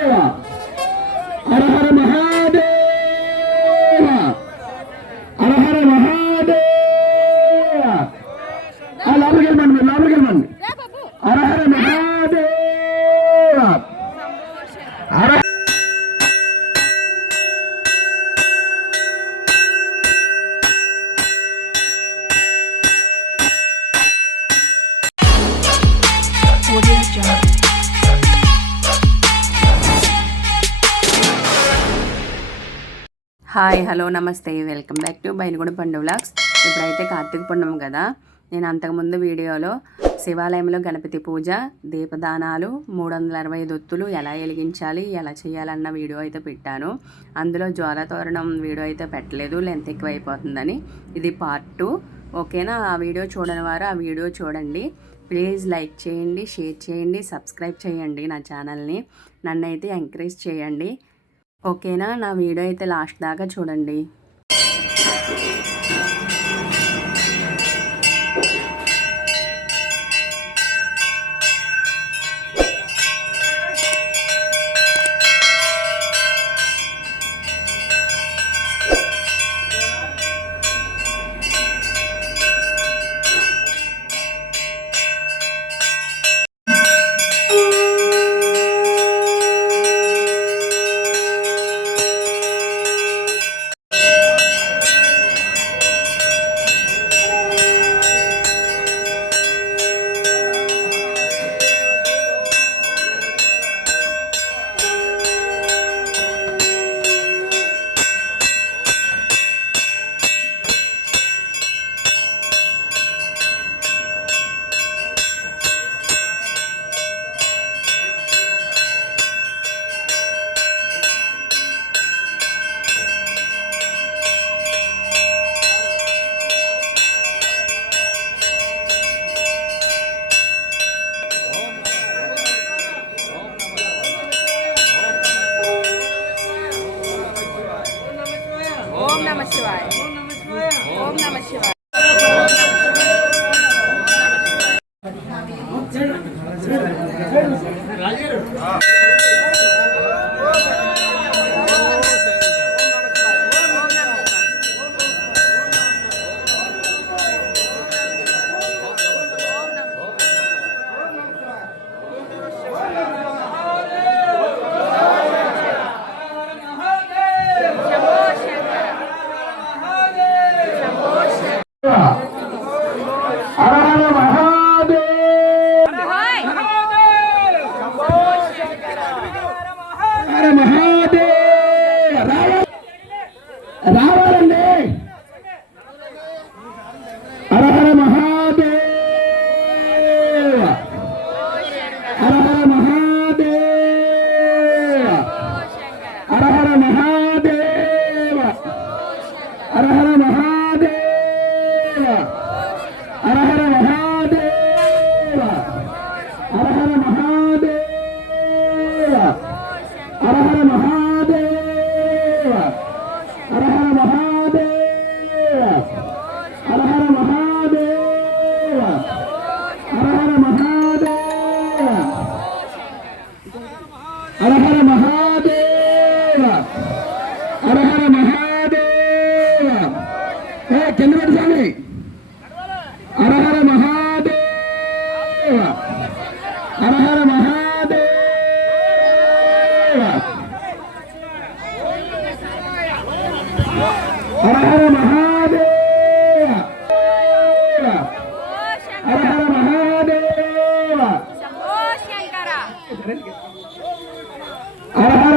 Yeah. Hi hello నమస్తే. Welcome back to Bainaguda Pandu vlogs. ఇప్పుడైతే కార్తీక పుణ్యం కదా. నేను అంతకుముందు వీడియోలో శివాలయంలో గణపతి పూజ దీపదానాలు మూడు వందల అరవై దొత్తులు ఎలా వెలిగించాలి ఎలా చేయాలన్న వీడియో అయితే పెట్టాను. అందులో జ్వాల తోరణం వీడియో అయితే పెట్టలేదు లెంత్ ఎక్కువ అయిపోతుందని ఇది పార్ట్ టూ. ఓకేనా? ఆ వీడియో చూడని వారు ఆ వీడియో చూడండి. ప్లీజ్ లైక్ చేయండి షేర్ చేయండి సబ్స్క్రైబ్ చేయండి నా ఛానల్ని. నన్ను అయితే ఎంకరేజ్ చేయండి. ఓకేనా? నా వీడియో అయితే లాస్ట్ దాకా చూడండి. ఓం నమ శివాయ. ఓం నమ శివాయ. హర రావాలండి! హరహర మహాదేవ! హరహర మహాదేవ! హరహర మహాదేవ! హరహర మహాదేవ! மகாதேவ ஏ கெந்தவன் சாமி அரஹர மகா హర హర మహాదేవ హర హర మహాదేవ హర హర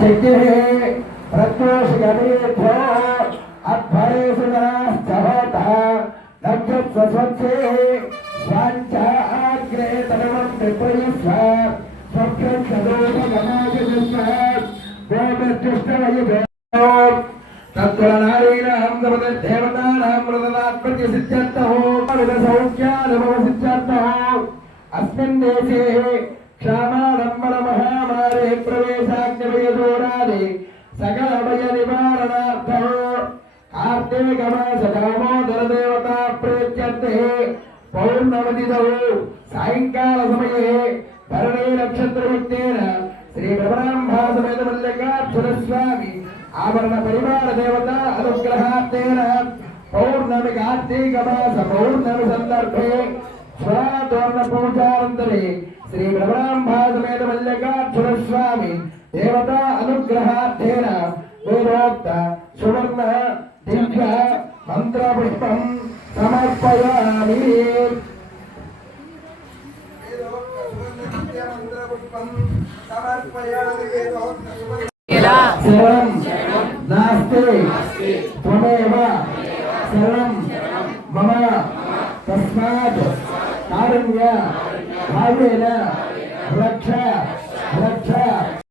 सिद्धिः प्रत्योषि गणेभ्यो अध्वरेषु गणास्तवत नक्षस्वस्वच्छे स्वाञ्च अग्रे तनवं त्रिपुरिस्व स्वप्नक्षदोपगमाचरिस्व गोमृत्युष्टवयुभे तत्त्वनारीणां देवतानां मृदनात् प्रतिसिद्ध्यर्थः विदसौख्यानुभवसिद्ध्यर्थः अस्मिन् देशे क्षामा भयनिवारणार्थः कार्तिकमास दामोदरदेवता प्रेत्यर्थे पौर्णमदिदौ सायङ्कालसमये भरणे नक्षत्रवृत्तेन श्रीब्रह्मासमेतमल्लिकार्जुनस्वामी आभरणपरिवारदेवता अनुग्रहार्थेन पौर्णमि कार्तीकमास पौर्णमि सन्दर्भे श्री श्रीब्रह्मासमेतमल्लिकार्जुनस्वामी देवता अनुग्रहार्थेन வேதாத்த சுவர்ண திவ்ய மந்திர புஷ்பம் சமர்ப்பயாமி சரம் நாஸ்தி துவமேவ சரம் மம தஸ்மாத் காருண்ய காருணேன ரக்ஷ ரக்ஷ